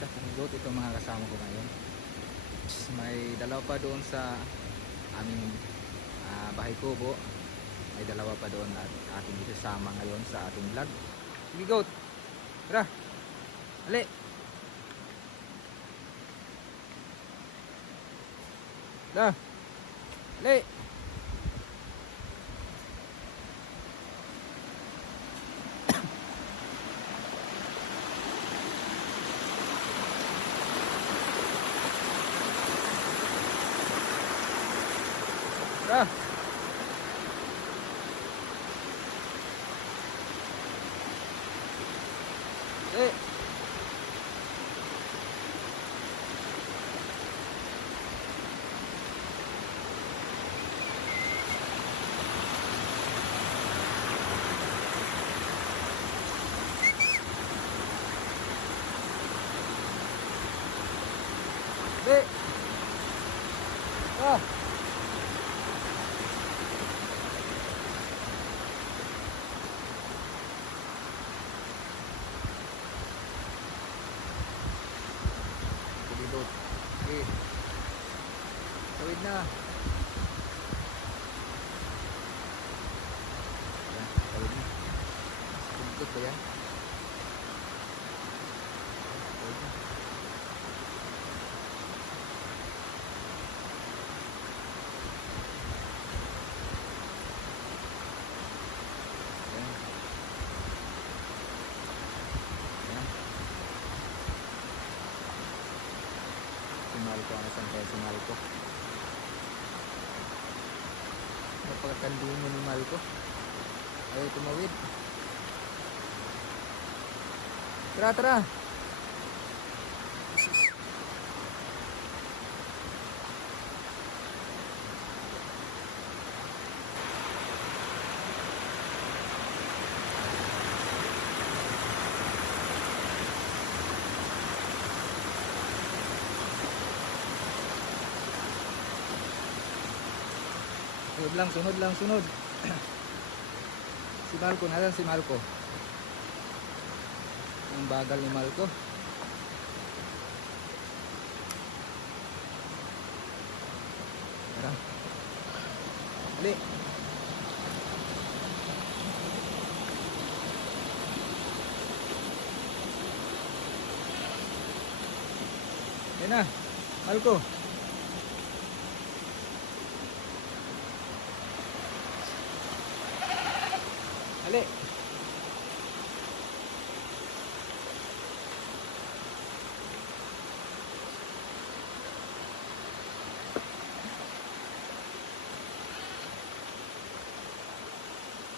Kasagot itong mga kasama ko ngayon. May dalawa pa doon sa aming bahay kubo. May dalawa pa doon at ating isasama ngayon sa ating vlog. Sige goat, tara, ali. Dah, ali. Dah. Eh. Eh. Ah. Okay. Tawid na. Yan, tawid na. Tuntut ba yan? Tawid na. Yan. Yan. Simal ko, ano saan kaya simal ko? Napakakandungan ni Malco. Ayaw tumawid. Tara, tara. Sunod lang, sunod lang, sunod. Si Malco, nasan si Malco? Ang bagal ni Malco. Tara. Dali. Yan na, Malco. Dali.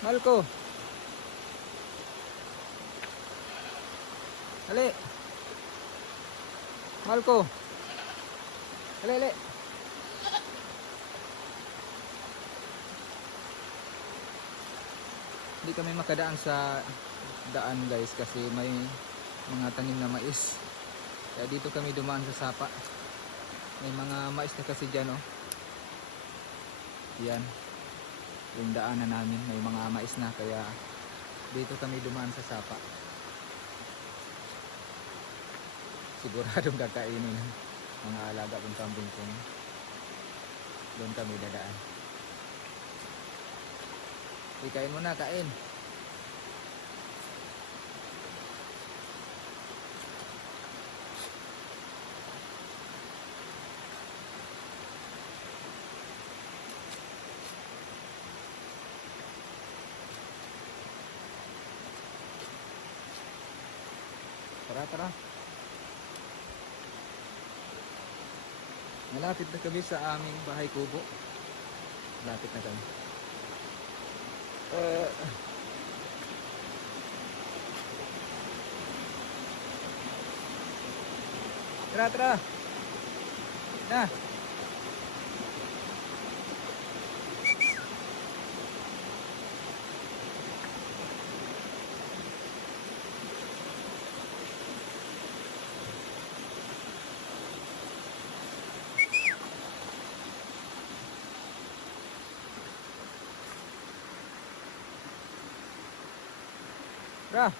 Malco. Dali. Malco. Dali, dali. Hindi kami makadaan sa daan guys kasi may mga tanim na mais. Kaya dito kami dumaan sa sapa. May mga mais na kasi dyan, oh. Yan. Yung daanan namin may mga mais na kaya dito kami dumaan sa sapa. Siguradong kakainin mga alaga kong kambing kung doon kami dadaan. Kain mo na, kain. Tara, tara. Malapit na kami sa aming bahay kubo. Malapit na kami. Tara, tara. Na. Tara.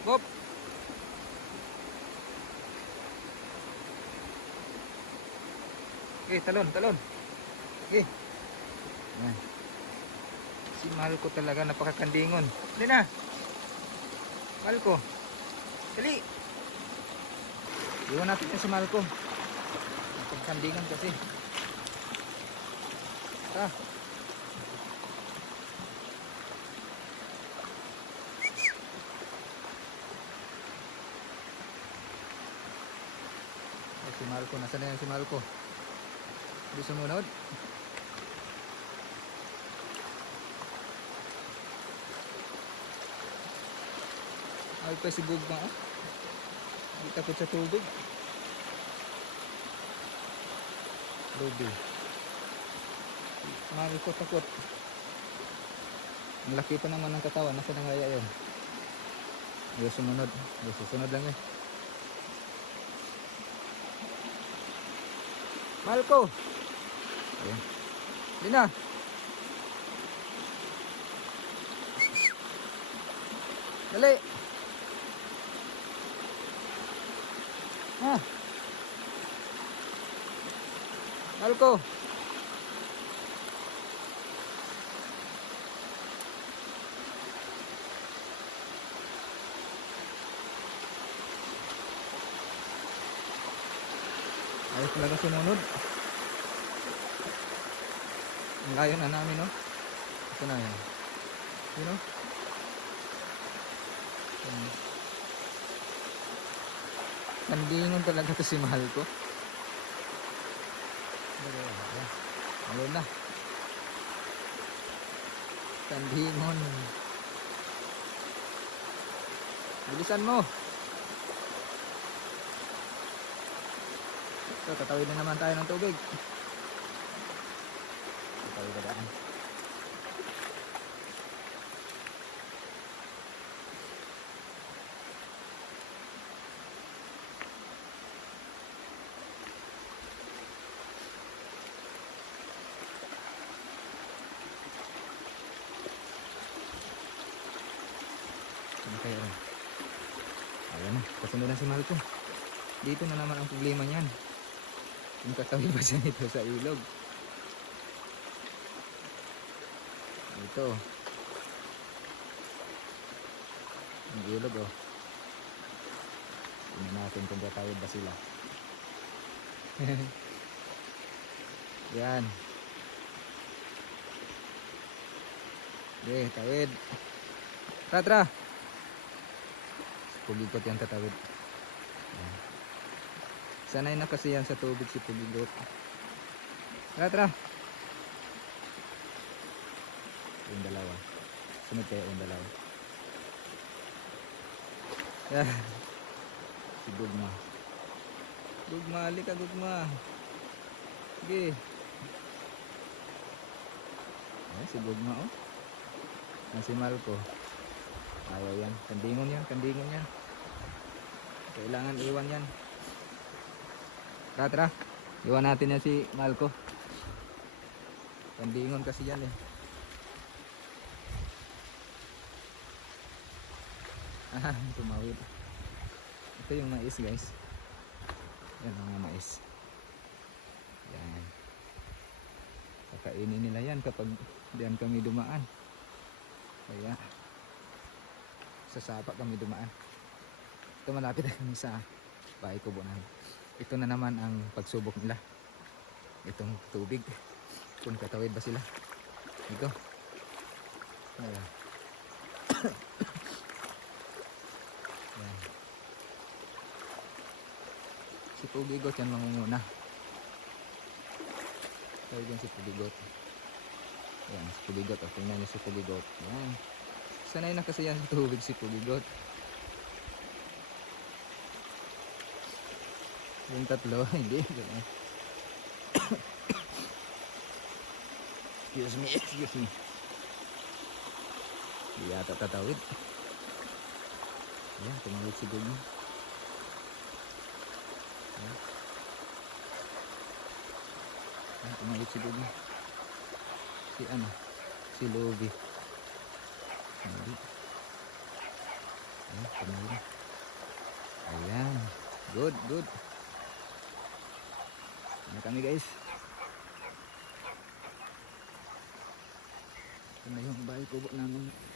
Bob! Okay, talon, talon. Okay. Yan. Si Malco talaga napakakandingon. Dali na. Malco. Dali. Iwan natin yung si Malco. Napakakandingan kasi. Ah. Si Malco, nasaan na yan si Malco? Hindi sumunod. Ay pa si Gugma. Hindi takot sa tubig. Ruby. Malco takot. Ang laki pa naman ng katawan. Nasa na kaya yun? Hindi sumunod. Hindi susunod lang eh. Malco! Ayan. Hindi na! Dali! Ah! Malco! Ayos talaga sumunod. Ang layo na namin, no? Ito na yan. You know? Kandingon talaga ito si Malco. Ano na? Kandingon. Bilisan mo. So, tatawid na naman tayo ng tubig. Tatawid na daan. Ano kayo rin? Ayan na, kasunod na si Malco. Dito na naman ang problema niyan. Kung tatawid ba siya nito sa ilog. Ito. Ang ilog, oh. Tingnan natin kung tatawid ba sila. Yan. Okay, tawid. Tara. Pugigot yan tatawid. Yan. Sanay na kasi yan sa tubig si Pugigot. Tara. Yung dalawa. Sunod kayo yung dalawa. Yan. Si Gugma. Gugma, halika Gugma. Sige. Ayan si Gugma, oh. Yan si Malco. Ayaw yan. Kandingon yan. Kailangan iwan yan. Tara. Iwan natin yan si Malco. Kandingon kasi yan eh. Tumawid. Ito yung mais, guys. Yan mga mais. Yan. Kakainin nila yan kapag diyan kami dumaan. Kaya sa sapa kami dumaan. Ito malapit na kami sa bahay kubo namin. Ito na naman ang pagsubok nila. Itong tubig. Kung katawid ba sila. Ito. Ayan. Ayan. Si Pugigot yan mangunguna. Tawid yan si Pugigot. Ayan si Pugigot. O, tingnan niyo si Pugigot. Ayan. Sanay na kasi yan sa tubig si Pugigot. Yung tatlo, hindi. Excuse me. Hindi yata tatawid. Ayan, tumawid si Gugma. Ayan, tumawid si Gugma. Si Lovie. Hindi. Ayan, pamilya. Ayan. Good, good. Ano kami guys? Ito na yung bahay kubo namin.